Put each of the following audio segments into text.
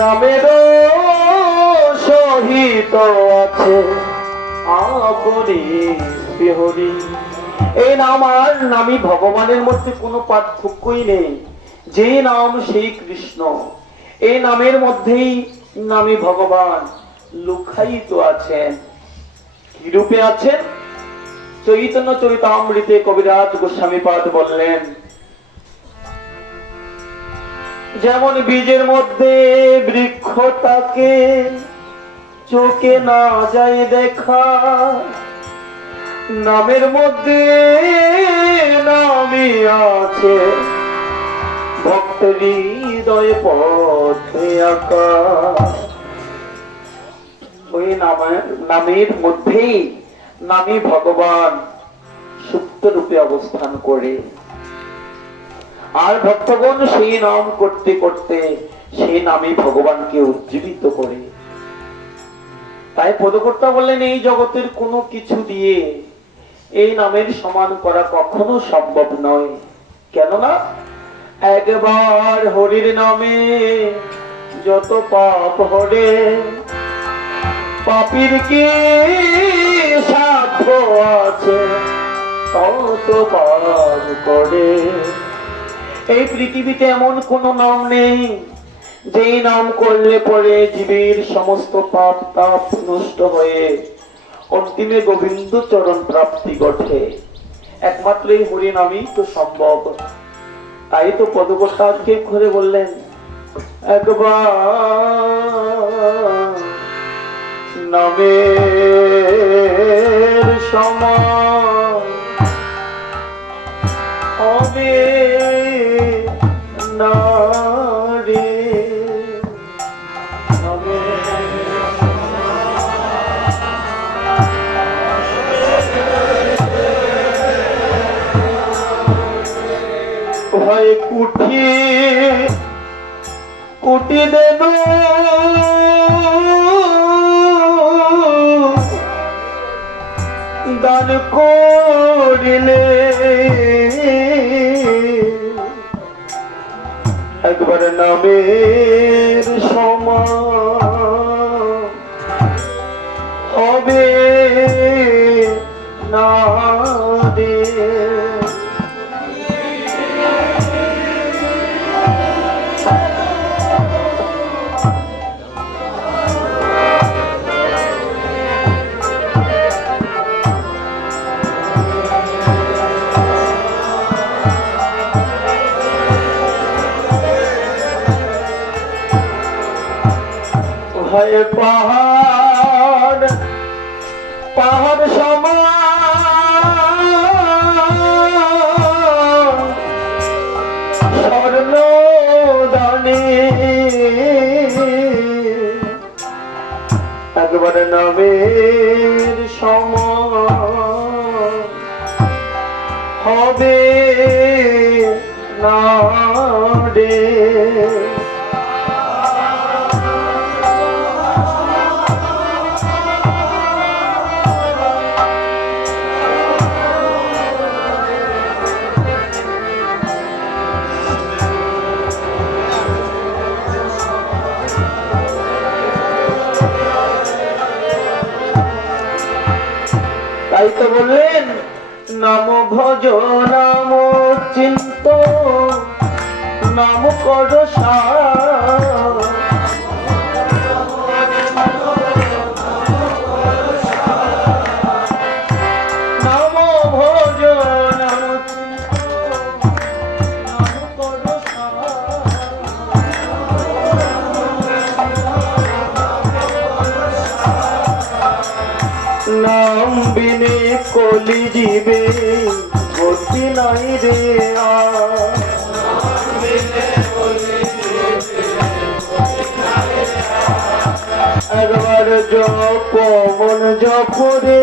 নামের সহিত আছে আপনি বিহরি এই নাম আর নামই ভগবানের মধ্যে কোনো পার্থক্যই নেই। যে নাম সেই কৃষ্ণ। এই নামের মধ্যেই নামই ভগবান লুকায়িত আছেন। কি রূপে আছেন? চৈতন্য চরিতামৃতে কবিরাজ গোস্বামী পাদ বললেন যেমন বীজের মধ্যে বৃক্ষ তাকে চোখে না যায় দেখা, নামের মধ্যে নামই আছে ভক্তের হৃদয় পথে আঁকা। ওই নামের নামের মধ্যেই নামই ভগবান সুপ্ত রূপে অবস্থান করে। আর ভক্তগণ সেই নাম করতে করতে সেই নামে ভগবানকে উজ্জীবিত করে। তাই পদকর্তা বললেন, এই জগতের কোনো কিছু দিয়ে এই নামের সমান করা কখনো সম্ভব নয়। কেননা, একবার হরির নামে যত পাপ হরে, পাপির কি সাধ্য আছে? তত পাপ করে। এই পৃথিবীতে এমন কোন নাম নেই, যেই নাম করলে পরে জীবের সমস্ত পাপ তাপ নষ্ট হয়ে অন্তিমে গোবিন্দ চরণ প্রাপ্তি ঘটে একমাত্র এই হরি নামই তো সম্ভব। তাই তো পদকর্তা আক্ষেপ করে বললেন, একবার নামের সমান কুটি দান করিলে একবার নামের সমান হবে না রে। হয় পাহাড় পাহাড় সমান। স্বর্ণ একবার নামের সমান হবে না রে তো বললেন নাম ভজ নাম বিনে কলি জীবে, গতি নাই রে। একবার জপ, মন জপ রে।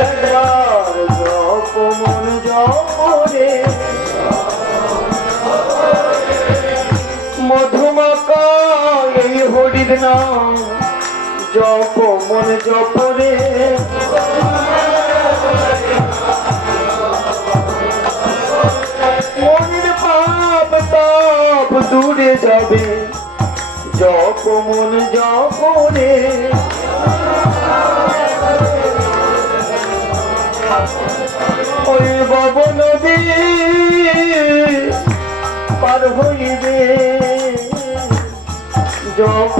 একবার জপ, মন জপ রে। মধুমাকা এই হরির নাম। জপ, মন জপ রে। মনের পাপ তাপ দূর যাবে। জপ, মন জপরে ওই বব নদী, পার হইবে। জপ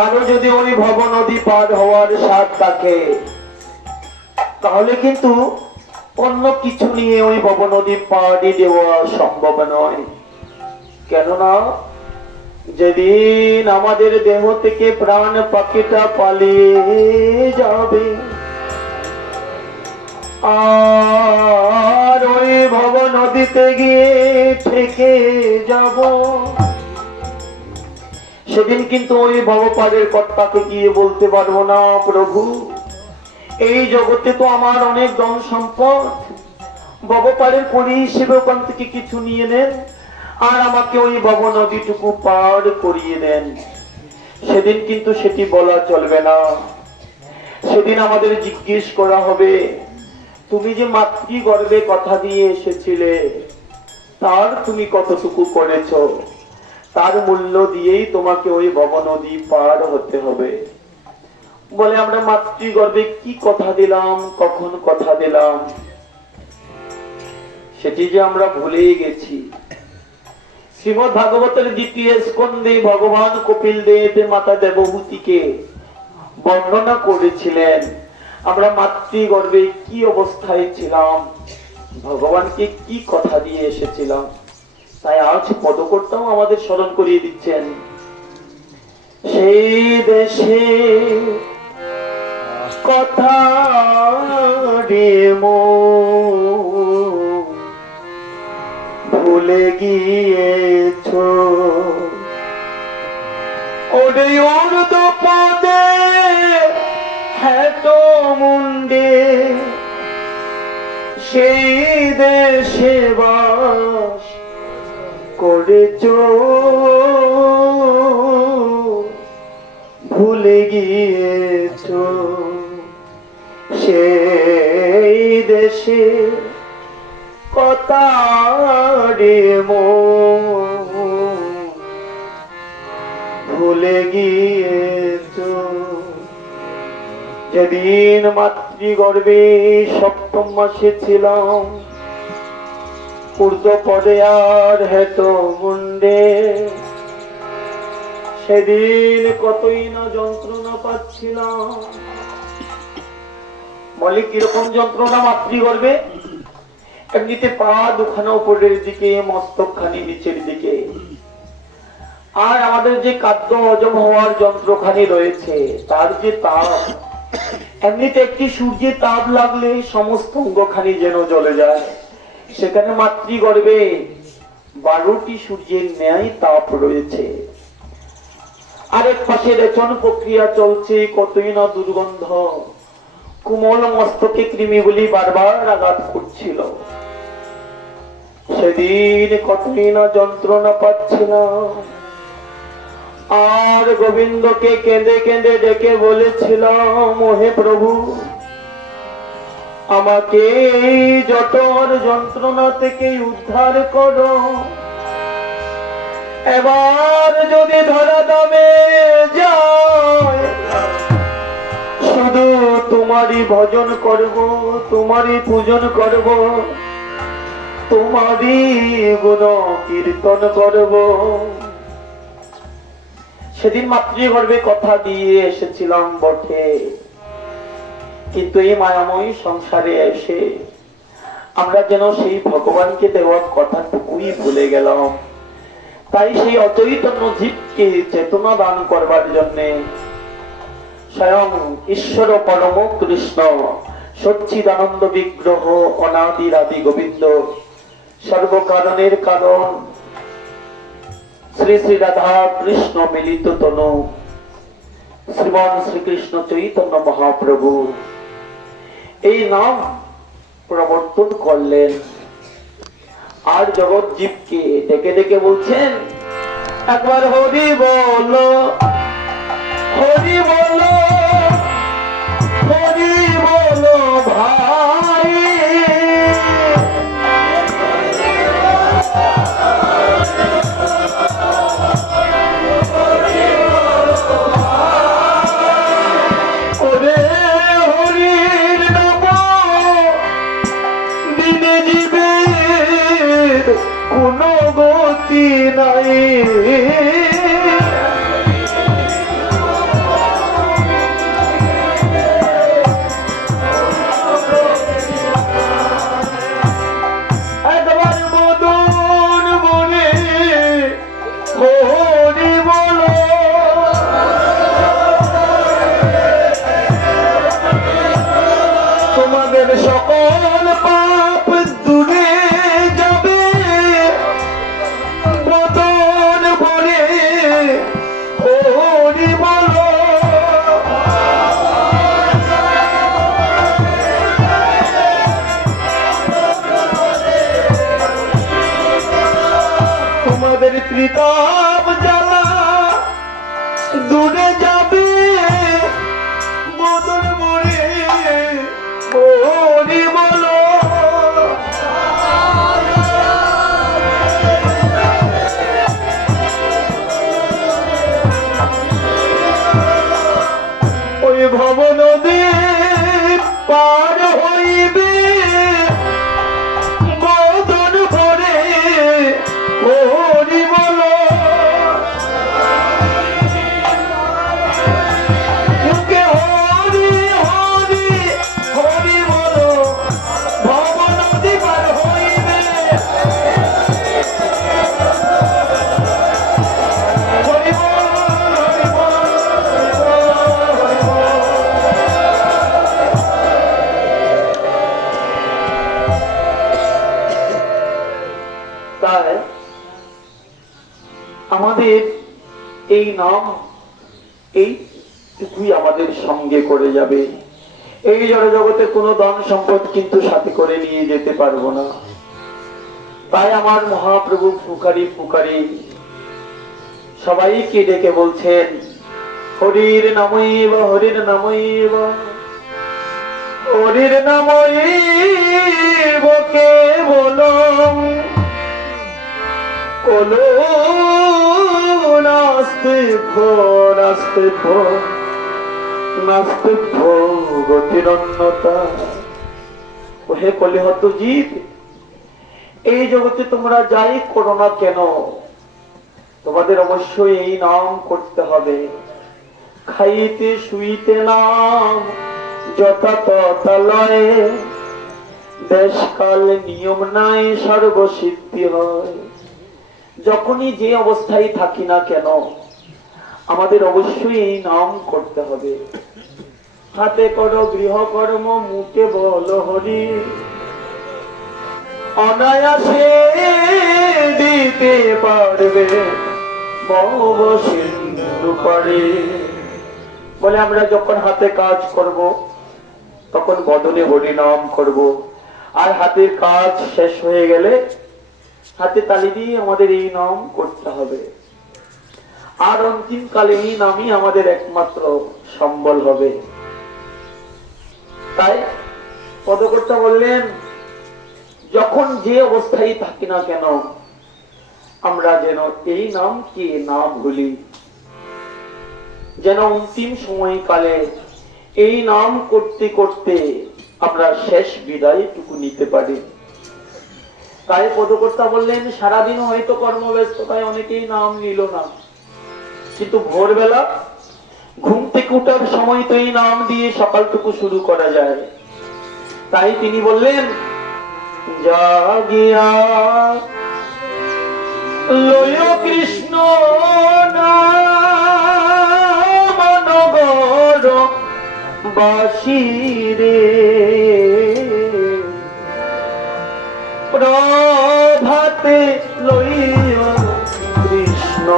কারও যদি ওই ভব নদী পার হওয়ার স্বাদ থাকে? তাহলে কিন্তু অন্য কিছু নিয়ে ওই ভব নদী পাড়ি দেওয়া সম্ভব নয়। কেননা, যেদিন আমাদের দেহ থেকে প্রাণ পাখিটা পালিয়ে যাবে, আর ওই ভব নদীতে গিয়ে থেকে যাব। সেদিন কিন্তু ওই ভবপাদের কর্তাকে গিয়ে বলতে পারব না, প্রভু। এই জগতে তো আমার অনেক ধন সম্পদ। ভবপাদের করি হিসেবে ওখান থেকে কিছু নিয়ে নেন আর আমাকে ওই ভব নদীটুকু পার করিয়ে দেন। সেদিন কিন্তু সেটি বলা চলবে না। সেদিন আমাদের জিজ্ঞেস করা হবে, তুমি যে মাতৃ গর্বে কথা দিয়ে এসেছিলে, তার তুমি কতটুকু করেছ? তার মূল্য দিয়েই তোমাকে ওই ভব নদী পার হতে হবে। বলে আমরা মাতৃগর্ভে কি কথা দিলাম, কখন কথা দিলাম? সেটি যে আমরা ভুলেই গেছি। শ্রীমদ ভাগবতের দ্বিতীয় স্কন্ধে ভগবান কপিল দেব মাতা দেবভূতিকে বর্ণনা করেছিলেন, আমরা মাতৃগর্ভে কি অবস্থায় ছিলাম, ভগবানকে কি কথা দিয়ে এসেছিলাম? তাই পদকর্তাও আমাদের স্মরণ করিয়ে দিচ্ছেন। সেই দেশে কথা মন ভুলে গিয়েছ। ওরে উর্দ পদে হ্যাত মুন্ডে সেই দেশে বাস করেছ? ভুলে গিয়েছ। সেই দেশে কথা রে ভুলে গিয়েছ। যেদিন মাতৃগর্ভে সপ্তম মাসে ছিলাম ঊর্ধ্ব পদে আর হেত মুন্ডে সেদিন কতই না যন্ত্রণা পাচ্ছিলাম। বলে কীরকম যন্ত্রণা মাতৃগর্ভে? এমনিতে পা দুখানা উপরের দিকে মস্তক খানি নিচের দিকে। আর আমাদের যে খাদ্য হজম হওয়ার যন্ত্রখানি রয়েছে, তার যে তাপ, এমনিতে একটি সূর্যের তাপ লাগলে সমস্ত অঙ্গখানি যেন জ্বলে যায়। সেখানে মাতৃগর্ভে বারোটি সূর্যের ন্যায় তাপ রয়েছে। আরেক পাশে রেচন প্রক্রিয়া চলছে, কতই না দুর্গন্ধ। কুমল মস্তকে কৃমিগুলি বারবার আঘাত করছিল। সেদিন কতই না যন্ত্রণা পাচ্ছিলাম। আর গোবিন্দকে কেঁদে কেঁদে ডেকে বলেছিলাম, ওহে প্রভু আমাকে জটর যন্ত্রণা থেকে উদ্ধার করো। এবার যদি ধরা দামে যায়, শুধু তোমারই ভজন করব, তোমারই পূজন করব, তোমারই গুণ কীর্তন করব। সেদিন মাতৃগর্ভে কথা দিয়ে এসেছিলাম বটে। কিন্তু এই মায়াময়ী সংসারে এসে আমরা যেন সেই ভগবানকে দেওয়ার কথাটুকুই ভুলে গেলাম। তাই সেই অচৈতন্য জীবকে চেতনা দান করবার জন্যে স্বয়ং ঈশ্বর পরম কৃষ্ণ সচ্চিদানন্দ বিগ্রহ অনাদির আদি গোবিন্দ সর্বকারণের কারণ শ্রী শ্রী রাধা কৃষ্ণ মিলিত তনু। শ্রীমান শ্রীকৃষ্ণ চৈতন্য মহাপ্রভু। এই নাম প্রবর্তন করলেন। আর জগৎ জীবকে ডেকে ডেকে বলছেন একবার হরি বলো। দূরে যাবে এইটুকুই আমাদের সঙ্গে করে যাবে। এই জগতে কোনো ধন সম্পদ কিন্তু সাথে করে নিয়ে যেতে পারব না। তাই আমার মহাপ্রভু ফুকারি ফুকারি সবাইকে ডেকে বলছেন, হরির নামইব হরির নামইব হরির নামইব কে বলো কলো নাস্তে ভো নাস্তে ভো নাস্তে ভো গতিরন্যতা ওহে কলিহত জীব, এই জগতে তোমরা যাই করো না কেন? তোমাদের অবশ্যই এই নাম করতে হবে। খাইতে, শুইতে নাম যথা তথালয়ে দেশকাল নিয়ম নাই, সর্বসিদ্ধি হয়। যখনই যে অবস্থায় থাকি না কেন, আমাদের অবশ্যই এই নাম করতে হবে। হাতে করো গৃহকর্ম, মুখে বল হরি। অনায়াসে দিতে পারবে বলে আমরা যখন হাতে কাজ করব, তখন বদলে হরি নাম করব। আর হাতের কাজ শেষ হয়ে গেলে হাতে তালি দিয়ে আমাদের এই নাম করতে হবে। আর অন্তিম কালে এই নামই আমাদের একমাত্র সম্বল হবে। তাই পদকর্তা বললেন, যখন যে অবস্থায় থাকি না কেন, আমরা যেন এই নামকে না ভুলি। যেন অন্তিম সময়কালে এই নাম করতে করতে আমরা শেষ বিদায়টুকু নিতে পারি। তাই পদকর্তা বললেন সারাদিন হয়তো কর্মব্যস্ততায় অনেকেই নাম নিল না। কিন্তু ভোরবেলা ঘুম থেকে উঠার সময় তো এই নাম দিয়ে সকালটুকু শুরু করা যায়। তাই তিনি বললেন, জাগিয়া কৃষ্ণ নাম নগর বাসিরে। প্রভাতে লইয়া কৃষ্ণ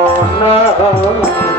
নাম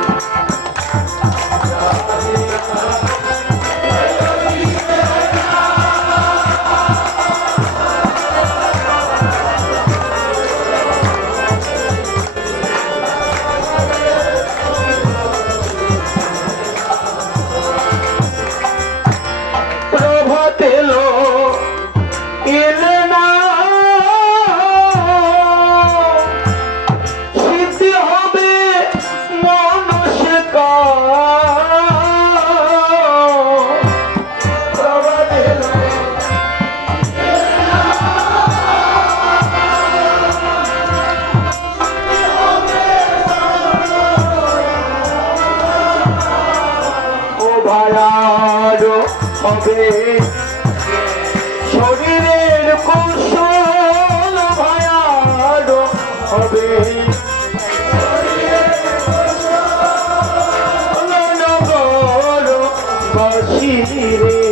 শরীরের কৌশল ভায়ার হবে। নগর বাসিরে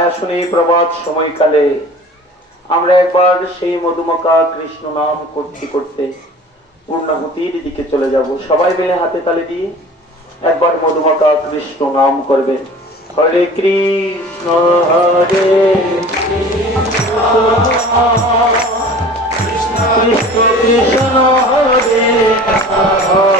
তাই আসলে প্রবাদ সময়কালে আমরা একবার সেই মধুমকা কৃষ্ণ নাম করতে করতে পূর্ণাহুতির দিকে চলে যাব। সবাই মিলে হাতে তালে দিয়ে একবার মধুমকা কৃষ্ণ নাম করবে হরে কৃষ্ণ হরে কৃষ্ণ। কৃষ্ণ হরে হরে